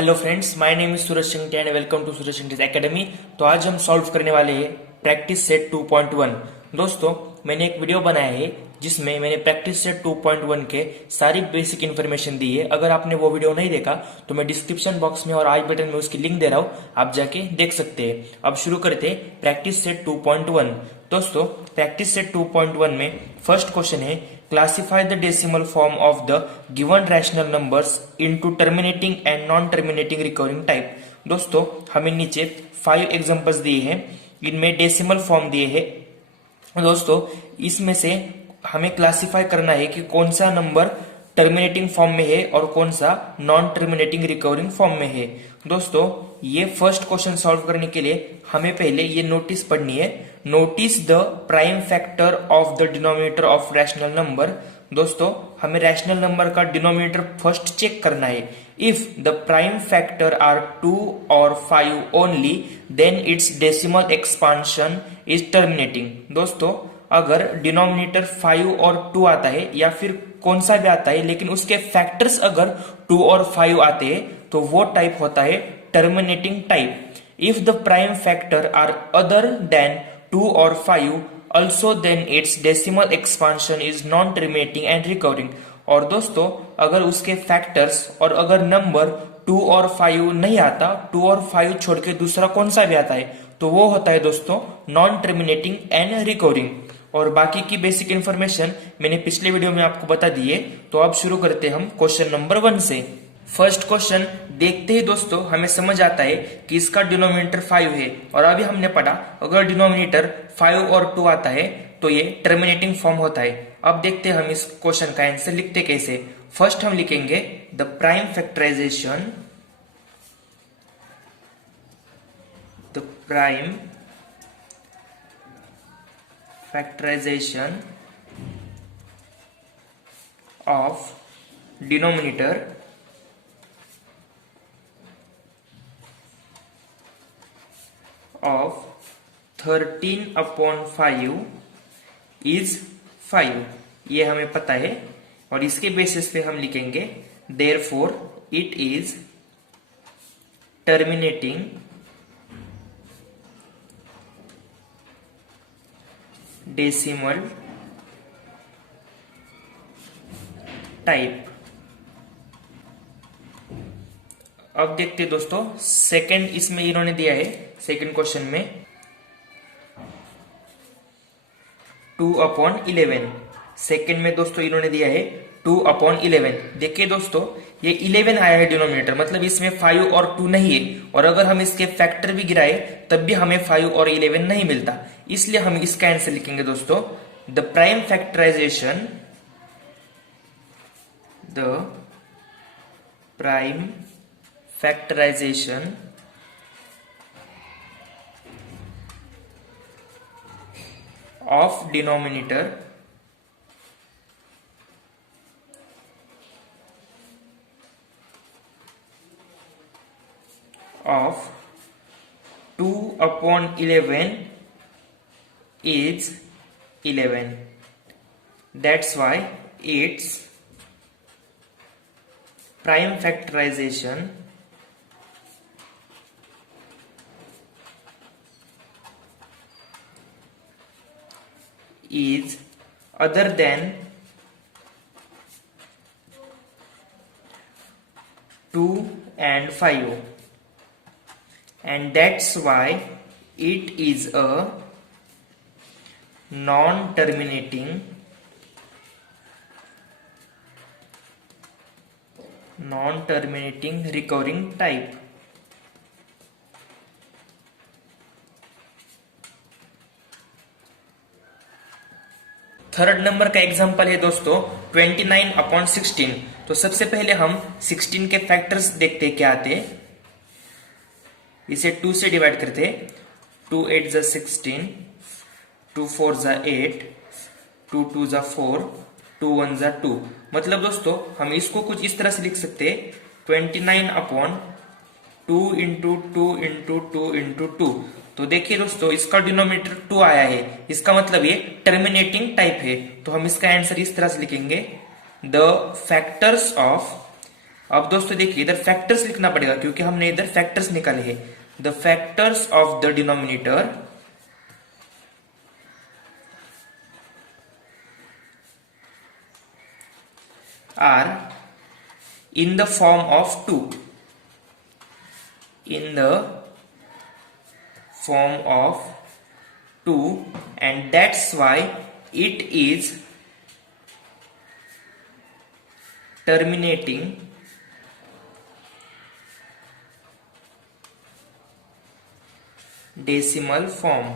Hello friends, my name is Suraj Singh and welcome to Suraj Singh academy. तो आज हम सॉल्व करने वाले हैं प्रैक्टिस सेट 2.1। दोस्तों, मैंने एक वीडियो बनाया है जिसमें मैंने प्रैक्टिस सेट 2.1 के सारी बेसिक इन्फॉर्मेशन दी है। अगर आपने वो वीडियो नहीं देखा तो मैं डिस्क्रिप्शन बॉक्स में और आई बटन में उसकी लिंक दे रहा हूँ, आप जाके देख सकते हैं। अब शुरू करते हैं प्रैक्टिस सेट 2.1। दोस्तों, प्रैक्टिस सेट 2.1 में फर्स्ट क्वेश्चन है, classify the decimal form of the given rational numbers into terminating and non terminating recurring type. दोस्तों, हमें नीचे 5 एग्जांपल्स दिए हैं, इनमें डेसिमल फॉर्म दिए हैं। दोस्तों, इसमें से हमें क्लासिफाई करना है कि कौन सा नंबर टर्मिनेटिंग फॉर्म में है और कौन सा नॉन टर्मिनेटिंग रिकरिंग फॉर्म में है। दोस्तों, ये फर्स्ट क्वेश्चन सॉल्व करने के लिए हमें पहले ये नोटिस पढ़नी है, notice the prime factor of the denominator of rational number. दोस्तों, हमें रैशनल नंबर का डिनोमिनेटर फर्स्ट चेक करना है। If the prime factor are 2 और 5 only, then its decimal expansion is terminating. दोस्तों, अगर डिनोमिनेटर 5 और 2 आता है या फिर कौन सा भी आता है, लेकिन उसके फैक्टर्स अगर 2 और 5 आते हैं तो वो टाइप होता है terminating type. If the prime factor are other than 2 और 5 also then its decimal expansion is non terminating and recurring। और दोस्तों, अगर उसके फैक्टर्स और अगर नंबर 2 और 5 नहीं आता, 2 और 5 छोड़ के दूसरा कौन सा भी आता है तो वो होता है दोस्तों नॉन टर्मिनेटिंग एंड रिकरिंग। और बाकी की बेसिक इंफॉर्मेशन मैंने पिछले वीडियो में आपको बता दी है। तो अब शुरू करते हैं हम क्वेश्चन नंबर 1 से। फर्स्ट क्वेश्चन देखते ही दोस्तों हमें समझ आता है कि इसका डिनोमिनेटर 5 है, और अभी हमने पढ़ा अगर डिनोमिनेटर 5 और 2 आता है तो ये टर्मिनेटिंग फॉर्म होता है। अब देखते हैं हम इस क्वेश्चन का आंसर लिखते कैसे। फर्स्ट हम लिखेंगे the prime factorization, the prime factorization of denominator of 13/5 is 5। ये हमें पता है, और इसके बेसिस पे हम लिखेंगे therefore it is terminating decimal type। अब देखते हैं दोस्तों, सेकंड इसमें इन्होंने दिया है, सेकंड क्वेश्चन में 2/11। सेकंड में दोस्तों इन्होंने दिया है 2/11। देखिए दोस्तों, ये 11 आया है डिनोमिनेटर, मतलब इसमें 5 और 2 नहीं है, और अगर हम इसके फैक्टर भी गिराए तब भी हमें 5 और 11 नहीं मिलता। इसलिए हम इसका आंसर लिखेंगे दोस्तों the prime factorization, the prime factorization of denominator of 2/11 is 11। That's why its prime factorization is other than 2 and 5, and that's why it is a non-terminating recurring type। Third number का example है दोस्तों 29/16। तो सबसे पहले हम 16 के factors देखते हैं क्या आते हैं। इसे 2 से डिवाइड करते हैं, 2 8 जा 16, 2 4 जा 8, 2 2 जा 4, 2 1 जा 2। मतलब दोस्तों हम इसको कुछ इस तरह से लिख सकते हैं 29/2 इंटू 2 इंटू 2 इंटू 2। तो देखिए दोस्तों, इसका डिनोमिनेटर 2 आया है, इसका मतलब ये टर्मिनेटिंग टाइप है। तो हम इसका आंसर इस तरह से लिखेंगे द फैक्टर्स ऑफ अब दोस्तों देखिए इधर फैक्टर्स लिखना पड़ेगा क्योंकि हमने इधर फैक्टर्स निकाले हैं। The factors of the denominator are in the form of 2, in the form of 2, and that's why it is terminating decimal form.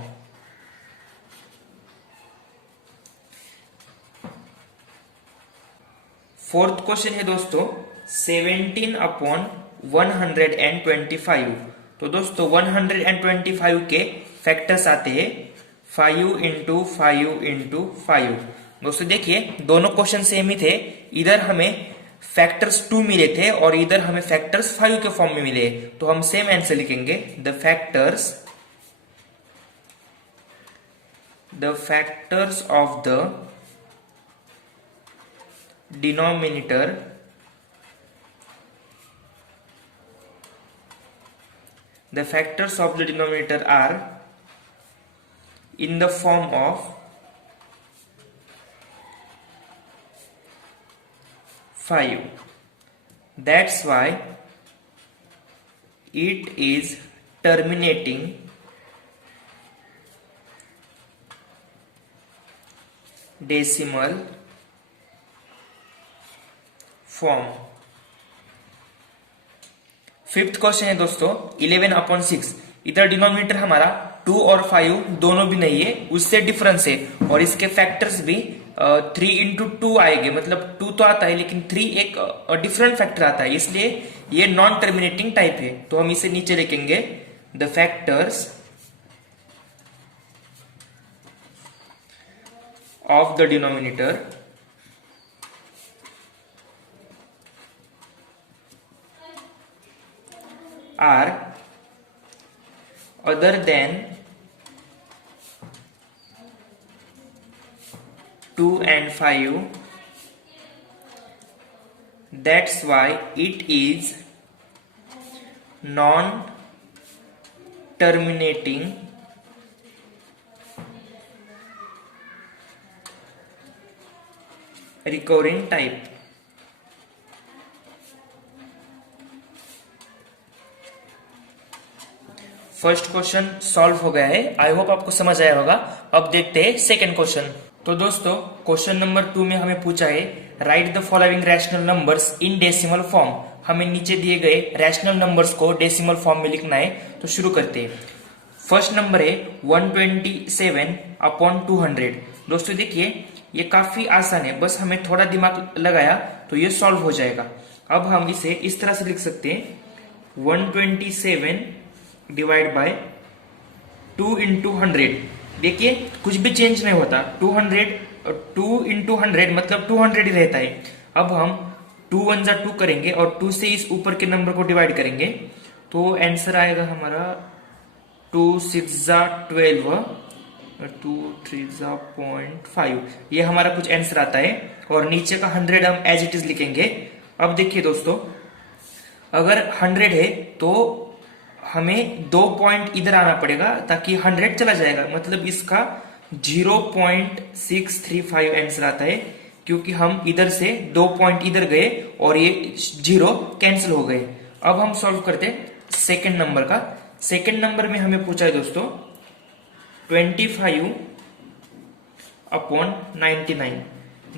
Fourth question है दोस्तों 17/125। तो दोस्तों 125 के फैक्टर्स आते हैं 5 इंटू 5 इंटू 5। दोस्तों देखिए दोनों क्वेश्चन सेम ही थे, इधर हमें फैक्टर्स 2 मिले थे और इधर हमें फैक्टर्स 5 के फॉर्म में मिले, तो हम सेम आंसर लिखेंगे the factors of the denominator are in the form of 5. That's why it is terminating decimal form. Fifth question है दोस्तों 11/6। इधर डिनोमिनेटर हमारा 2 और 5 दोनों भी नहीं है, उससे डिफरेंस है, और इसके फैक्टर्स भी 3 इंटू 2 आएंगे, मतलब 2 तो आता है लेकिन 3 एक डिफरेंट फैक्टर आता है, इसलिए ये नॉन टर्मिनेटिंग टाइप है। तो हम इसे नीचे लिखेंगे the factors of the denominator are other than 2 and 5. That's why it is non-terminating recurring type. First question solve हो गया है, आई होप आपको समझ आया होगा। अब देखते हैं सेकंड क्वेश्चन। तो दोस्तों क्वेश्चन नंबर 2 में हमें पूछा है right the following rational numbers in decimal form. हमें नीचे दिए गए रैशनल नंबर्स को डेसिमल फॉर्म में लिखना है, तो शुरू करते हैं। फर्स्ट नंबर है 127/200। दोस्तों देखिए ये काफी आसान है, बस हमें थोड़ा दिमाग लगाया तो ये सॉल्व हो जाएगा। अब हम इसे इस तरह से लिख सकते हैं 127 डिवाइड बाय 2 इंटू 100। देखिए कुछ भी चेंज नहीं होता, 2 इंटू 100 मतलब 200 ही रहता है। अब हम 2 1 जा 2 करेंगे और 2 से इस ऊपर के नंबर को डिवाइड करेंगे, तो आंसर आएगा हमारा 2 6 जा 12 2 3 जा 0.5। ये हमारा कुछ आंसर आता है, और नीचे का 100 हम एज इट इज लिखेंगे। अब देखिए दोस्तों अगर 100 है तो हमें 2 पॉइंट इधर आना पड़ेगा ताकि 100 चला जाएगा, मतलब इसका 0.635 आंसर आता है, क्योंकि हम इधर से 2 पॉइंट इधर गए और ये 0 कैंसिल हो गए। अब हम सॉल्व करते हैं सेकंड नंबर का। सेकंड नंबर में हमें पूछा है दोस्तों 25/99।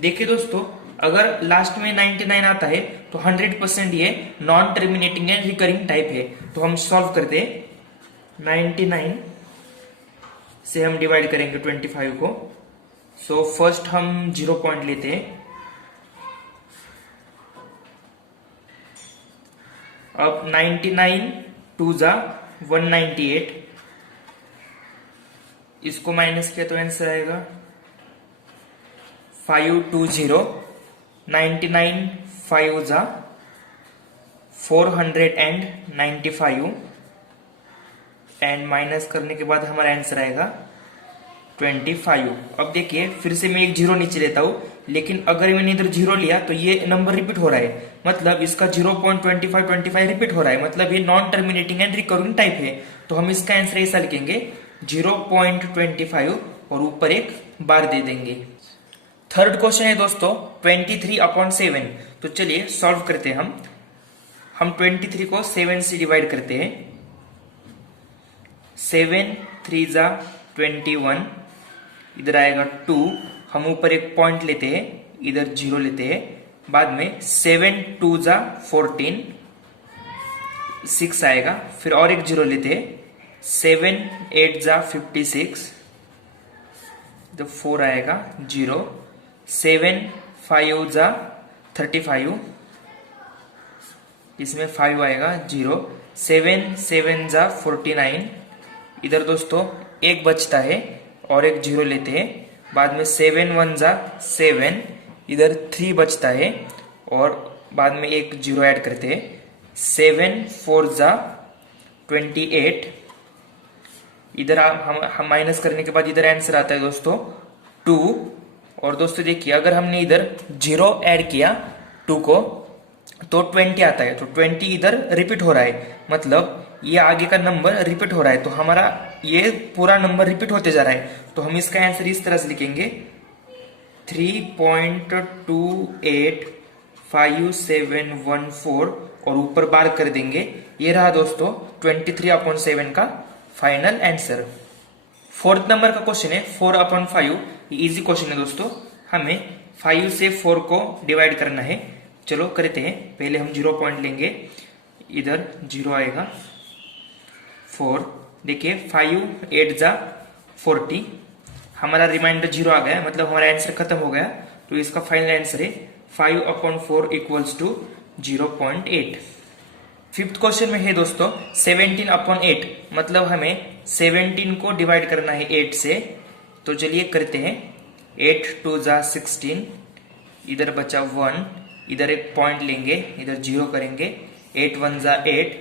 देखिए दोस्तों अगर लास्ट में 99 आता है तो 100% ये non terminating and recurring type है। तो हम सॉल्व करते हैं 99 से हम डिवाइड करेंगे 25 को। सो फर्स्ट हम 0 पॉइंट लेते हैं। अब 99 2 जा 198, इसको माइनस किया तो आंसर आएगा 520। 99 5 जा 495, एंड माइनस करने के बाद हमारा आंसर आएगा 25। अब देखिए फिर से मैं एक जीरो नीचे लेता हूँ, लेकिन अगर मैंने इधर जीरो लिया तो ये नंबर रिपीट हो रहा है, मतलब इसका 0.2525 रिपीट हो रहा है, मतलब ये non terminating and recurring type है। तो हम इसका आंसर ऐसा लिखेंगे 0.25 और ऊपर एक बार दे देंगे। थर्ड क्वेश्चन है दोस्तों 23/7। तो चलिए सॉल्व करते हैं हम 23 को 7 से डिवाइड करते हैं। 7 3 जा 21, इधर आएगा 2, हम ऊपर एक पॉइंट लेते हैं, इधर 0 लेते हैं। बाद में 7 2 जा 14, 6 आएगा, फिर और एक 0 लेते हैं। 7 8 जा 56, तो 4 आएगा 0। 7 5 जा 35, इसमें 5 आएगा 0। 7 7 जा 49, इधर दोस्तों एक बचता है और एक 0 लेते हैं। बाद में 7 1 जा 7, इधर 3 बचता है और बाद में एक 0 ऐड करते हैं। 7 4 जा 28, इधर हम माइनस करने के बाद इधर आंसर आता है दोस्तों 2। और दोस्तों देखिए अगर हमने इधर 0 ऐड किया 2 को तो 20 आता है, तो 20 इधर रिपीट हो रहा है, मतलब ये आगे का नंबर रिपीट हो रहा है, तो हमारा ये पूरा नंबर रिपीट होते जा रहा है। तो हम इसका आंसर इस तरह से लिखेंगे 3.285714 और ऊपर बार कर देंगे। ये रहा दोस्तों 23/7 का फाइनल आंसर। फोर्थ नंबर का क्वेश्चन है 4/5। इजी क्वेश्चन है दोस्तों, हमें 5 से 4 को डिवाइड करना है। चलो करते हैं। पहले हम 0 पॉइंट लेंगे, इधर 0 आएगा 4। देखिए 5 8 जा 40, हमारा रिमाइंडर 0 आ गया, मतलब हमारा आंसर खत्म हो गया। तो इसका फाइनल आंसर है 5/4 इक्वल्स टू 0.8। फिफ्थ क्वेश्चन में है दोस्तों 17/8, मतलब हमें 17 को डिवाइड करना है 8 से। तो चलिए करते हैं। 8 2 जा 16, इधर बचा 1, इधर एक पॉइंट लेंगे, इधर 0 करेंगे। 8 1 जा 8,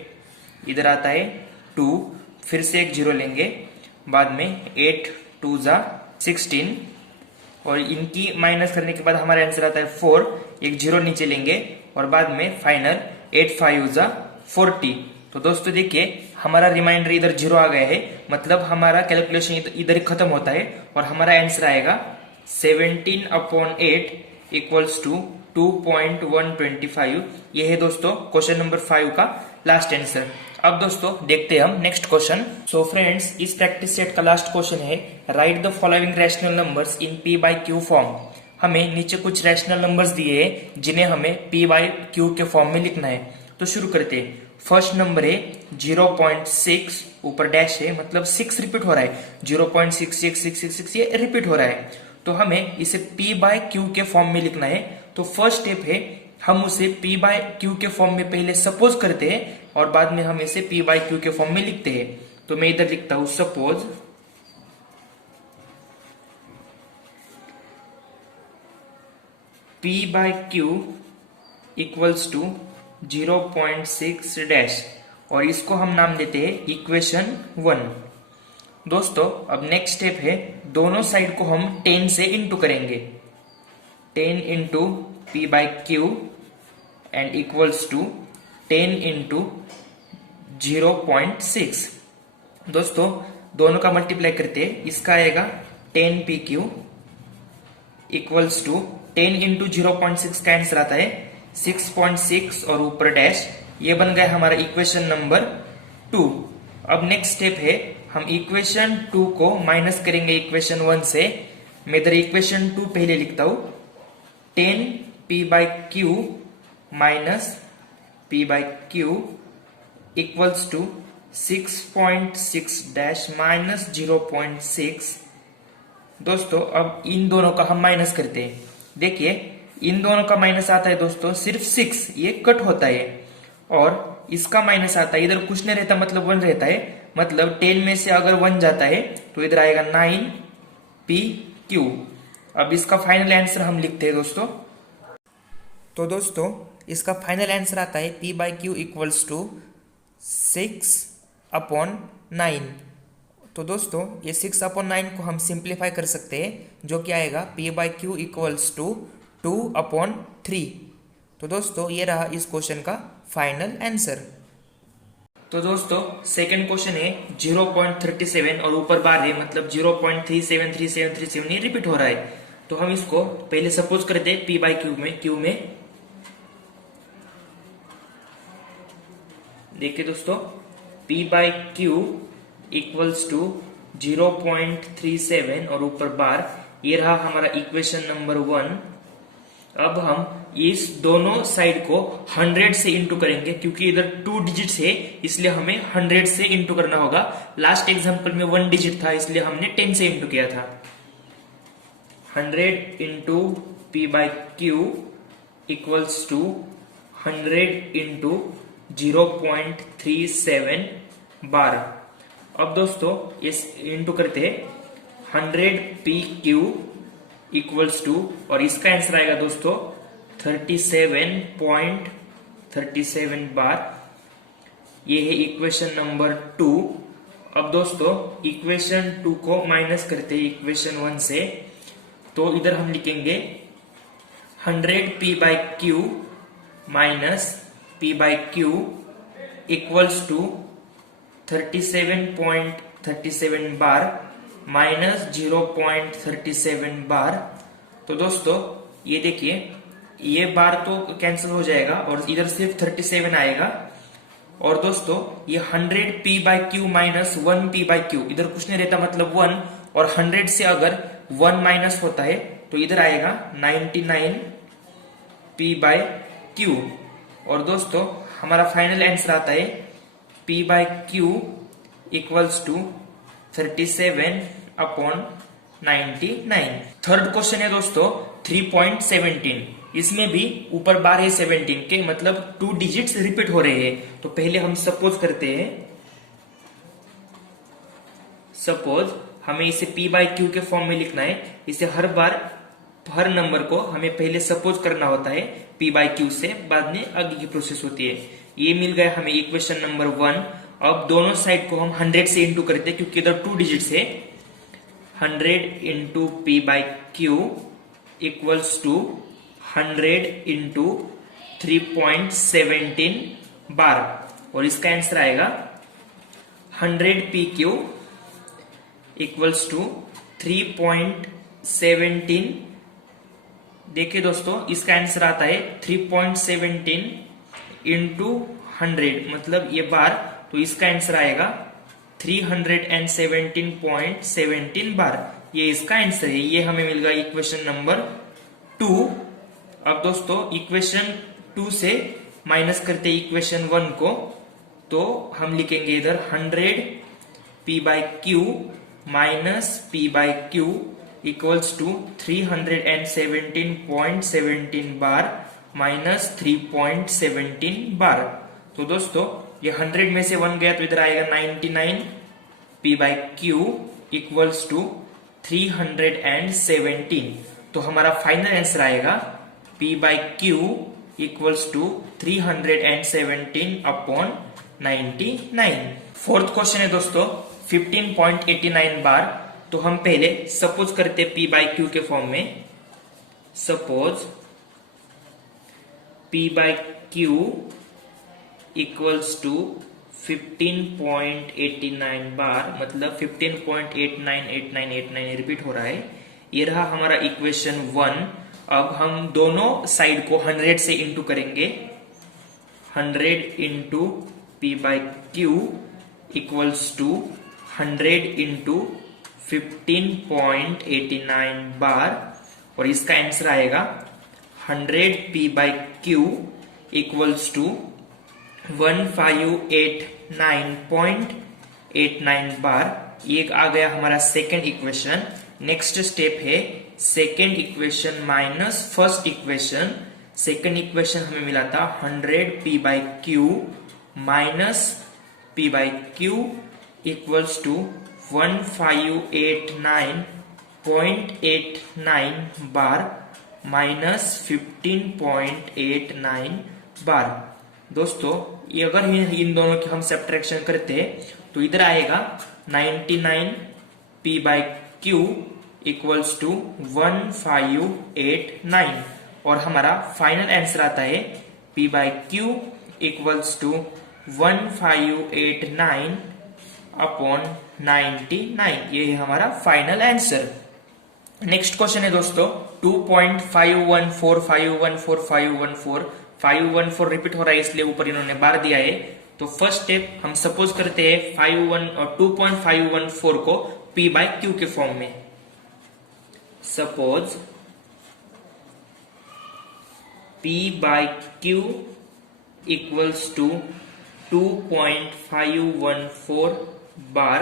इधर आता है 2, फिर से एक 0 लेंगे। बाद में 8 2 जा 16 और इनकी माइनस करने के बाद हमारा आंसर आता है 4, एक 0 नीचे लेंगे और बाद में फाइनल 8 5 जा 40। तो दोस्तों देखिए हमारा रिमाइंडर इधर 0 आ गया है, मतलब हमारा कैलकुलेशन इधर खत्म होता है और हमारा आंसर आएगा 17/8 इक्वल्स टू 2.125। ये है दोस्तों क्वेश्चन नंबर 5 का लास्ट आंसर। अब दोस्तों देखते हैं हम नेक्स्ट क्वेश्चन। सो फ्रेंड्स इस प्रैक्टिस सेट का लास्ट क्वेश्चन है right the following rational numbers in p by q form. हमें नीचे कुछ रैशनल नंबर्स दिए हैं जिन्हें हमें p by q के फॉर्म में लिखना है। तो शुरू करते हैं। फर्स्ट नंबर है 0.6, ऊपर डैश है, मतलब 6 रिपीट हो रहा है। 0.66666 ये रिपीट हो रहा है, तो हमें इसे p by q के फॉर्म में लिखना है। तो फर्स्ट स्टेप है हम उसे p by q के फॉर्म में पहले सपोज करते हैं और बाद में हम इसे p by q के फॉर्म में लिखते हैं। तो मैं इधर लिखता हूं suppose p by q equals to 0.6 dash और इसको हम नाम देते हैं इक्वेशन 1। दोस्तों अब नेक्स्ट स्टेप है दोनों साइड को हम 10 से इंटू करेंगे। 10 into p by q and equals to 10 into 0.6। दोस्तों दोनों का मल्टीप्लाई करते हैं, इसका आएगा 10pq इक्वल्स टू 10 इंटू 0.6 का आंसर आता है 6.6 और ऊपर डैश। ये बन गया हमारा इक्वेशन नंबर 2। अब नेक्स्ट स्टेप है हम इक्वेशन 2 को माइनस करेंगे इक्वेशन 1 से। मैं इधर इक्वेशन 2 पहले लिखता हूं 10p by q minus p by q equals to 6.6 dash minus 0.6। दोस्तों अब इन दोनों का हम माइनस करते हैं। देखिए इन दोनों का माइनस आता है दोस्तों सिर्फ 6, ये कट होता है, और इसका माइनस आता है, इधर कुछ नहीं रहता मतलब 1 रहता है, मतलब 10 में से अगर 1 जाता है तो इधर आएगा 9pq। अब इसका फाइनल आंसर हम लिखते हैं दोस्तों। तो दोस्तों इसका फाइनल आंसर आता है p by q equals to 6/9। तो दोस्तों ये 6/9 को हम सिंप्लीफाई कर सकते हैं, जो कि आएगा P/Q इक्वल्स टू 2/3। तो दोस्तों ये रहा इस क्वेश्चन का फाइनल आंसर। तो दोस्तों सेकंड क्वेश्चन है 0.37 और ऊपर बार है, मतलब 0.373737 ये रिपीट हो रहा है। तो हम इसको पहले सपोज करते हैं P/Q में। देखिए दोस्तों, P/Q इक्वल्स टू 0.37 और ऊपर बार, ये रहा हमारा इक्वेशन नंबर 1। अब हम इस दोनों साइड को 100 से इंटू करेंगे, क्योंकि इधर 2 डिजिट्स है इसलिए हमें 100 से इंटू करना होगा। लास्ट एग्जांपल में 1 डिजिट था इसलिए हमने 10 से इंटू किया था। 100 into P/Q equals to 100 into 0.37 bar. अब दोस्तों इस इंटू करते हैं 100 PQ इक्वल्स टू, और इसका आंसर आएगा दोस्तों 37.37 बार। ये है इक्वेशन नंबर 2। अब दोस्तों इक्वेशन 2 को माइनस करते हैं इक्वेशन 1 से, तो इधर हम लिखेंगे 100 P/Q minus P/Q equals to 37.37 bar minus 0.37 bar. तो दोस्तों ये देखिए, ये बार तो कैंसिल हो जाएगा और इधर सिर्फ 37 आएगा। और दोस्तों ये 100 P/Q माइनस 1 P/Q, इधर कुछ नहीं रहता मतलब 1, और 100 से अगर 1 माइनस होता है तो इधर आएगा 99 P/Q। और दोस्तों हमारा फाइनल आंसर आता है P/Q equals to 37/99। Third question है दोस्तों 3.17। इसमें भी ऊपर बार है 17 के, मतलब 2 डिजिट्स रिपीट हो रहे हैं। तो पहले हम सपोज करते हैं, सपोज हमें इसे P/Q के फॉर्म में लिखना है। इसे हर बार हर नंबर को हमें पहले सपोज करना होता है P/Q से, बाद में आगे की प्रोसेस होती है। ये मिल गया हमें इक्वेशन नंबर 1। अब दोनों साइड को हम 100 से इंटू करते हैं, क्योंकि इधर 2 डिजिट्स है। 100 into P/Q equals to 100 into 3.17 bar, और इसका आंसर आएगा 100 PQ इक्वल्स टू 3.17। देखिए दोस्तों इसका आंसर आता है 3.17 इंटू 100, मतलब ये बार, तो इसका आंसर आएगा 317.17 बार। ये इसका आंसर है। ये हमें मिल गया इक्वेशन नंबर 2। अब दोस्तों इक्वेशन 2 से माइनस करते इक्वेशन 1 को, तो हम लिखेंगे इधर 100 P/Q minus P/Q equals to 317.17 bar minus 3.17 bar. तो दोस्तों ये 100 में से 1 गया तो इधर आएगा 99 P/Q इक्वल्स टू 317। तो हमारा फाइनल आंसर आएगा P/Q equals to 317/99। Fourth question है दोस्तों 15.89 बार। तो हम पहले सपोज करते P/Q के फॉर्म में। सपोज P/Q इक्वल्स टू 15.89 बार, मतलब 15.898989 रिपीट हो रहा है। ये रहा हमारा इक्वेशन 1। अब हम दोनों साइड को 100 से इंटू करेंगे। 100 into P/Q equals to 100 into 15.89 bar, और इसका आंसर आएगा 100 P/Q इक्वल्स टू 1589.89 बार। ये आ गया हमारा सेकेंड इक्वेशन। नेक्स्ट स्टेप है second equation minus first equation. Second equation हमें मिला था 100 P/Q minus P/Q equals to 1589.89 bar minus 15.89 bar. दोस्तों ये अगर इन दोनों की हम सब्ट्रैक्शन करते हैं तो इधर आएगा 99 P by Q equals to 1589 और हमारा फाइनल आंसर आता है P by Q equals to 1589 upon 99। ये है हमारा फाइनल आंसर। नेक्स्ट क्वेश्चन है दोस्तों 2.514 रिपीट हो रहा है इसलिए ऊपर इन्होंने बार दिया है। तो फर्स्ट स्टेप हम सपोज करते हैं 2.514 को P by Q के फॉर्म में। Suppose P by Q equals to 2.514 bar.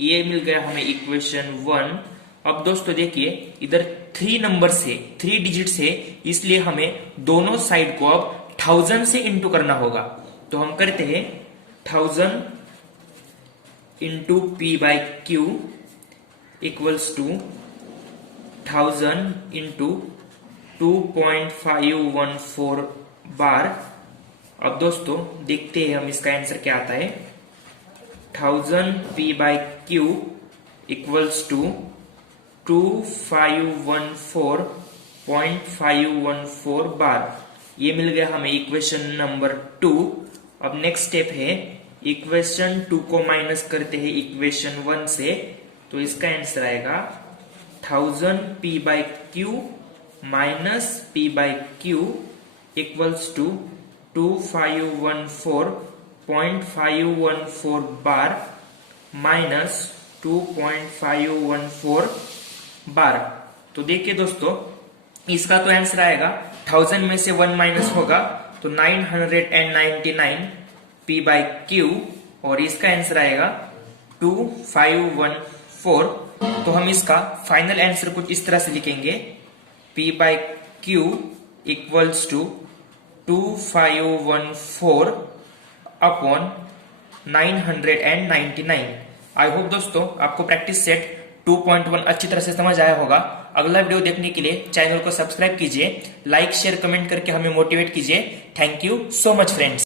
ये मिल गया हमें इक्वेशन 1। अब दोस्तों देखिए इधर 3 नंबर से 3 डिजिट से, इसलिए हमें दोनों साइड को अब 1000 से इंटू करना होगा। तो हम करते हैं 1000 into P by Q equals to 1000 into 2.514 bar. अब दोस्तों देखते हैं हम इसका आंसर क्या आता है। 1000 P by Q equals to 2514.514 bar. ये मिल गया हमें इक्वेशन नंबर 2। अब नेक्स्ट स्टेप है इक्वेशन 2 को माइनस करते हैं इक्वेशन 1 से। तो इसका आंसर आएगा 1000 P by Q minus P by Q equals to 2514.514 bar minus 2.514 bar. तो देखिए दोस्तों इसका तो आंसर आएगा 1000 में से 1 माइनस होगा तो 999 P by Q और इसका आंसर आएगा 2514। तो हम इसका फाइनल आंसर कुछ इस तरह से लिखेंगे P by Q equals to 2514 upon 999। I hope दोस्तों आपको प्रैक्टिस सेट 2.1 अच्छी तरह से समझ आया होगा। अगला वीडियो देखने के लिए चैनल को सब्सक्राइब कीजिए, लाइक शेयर कमेंट करके हमें मोटिवेट कीजिए। Thank you so much friends.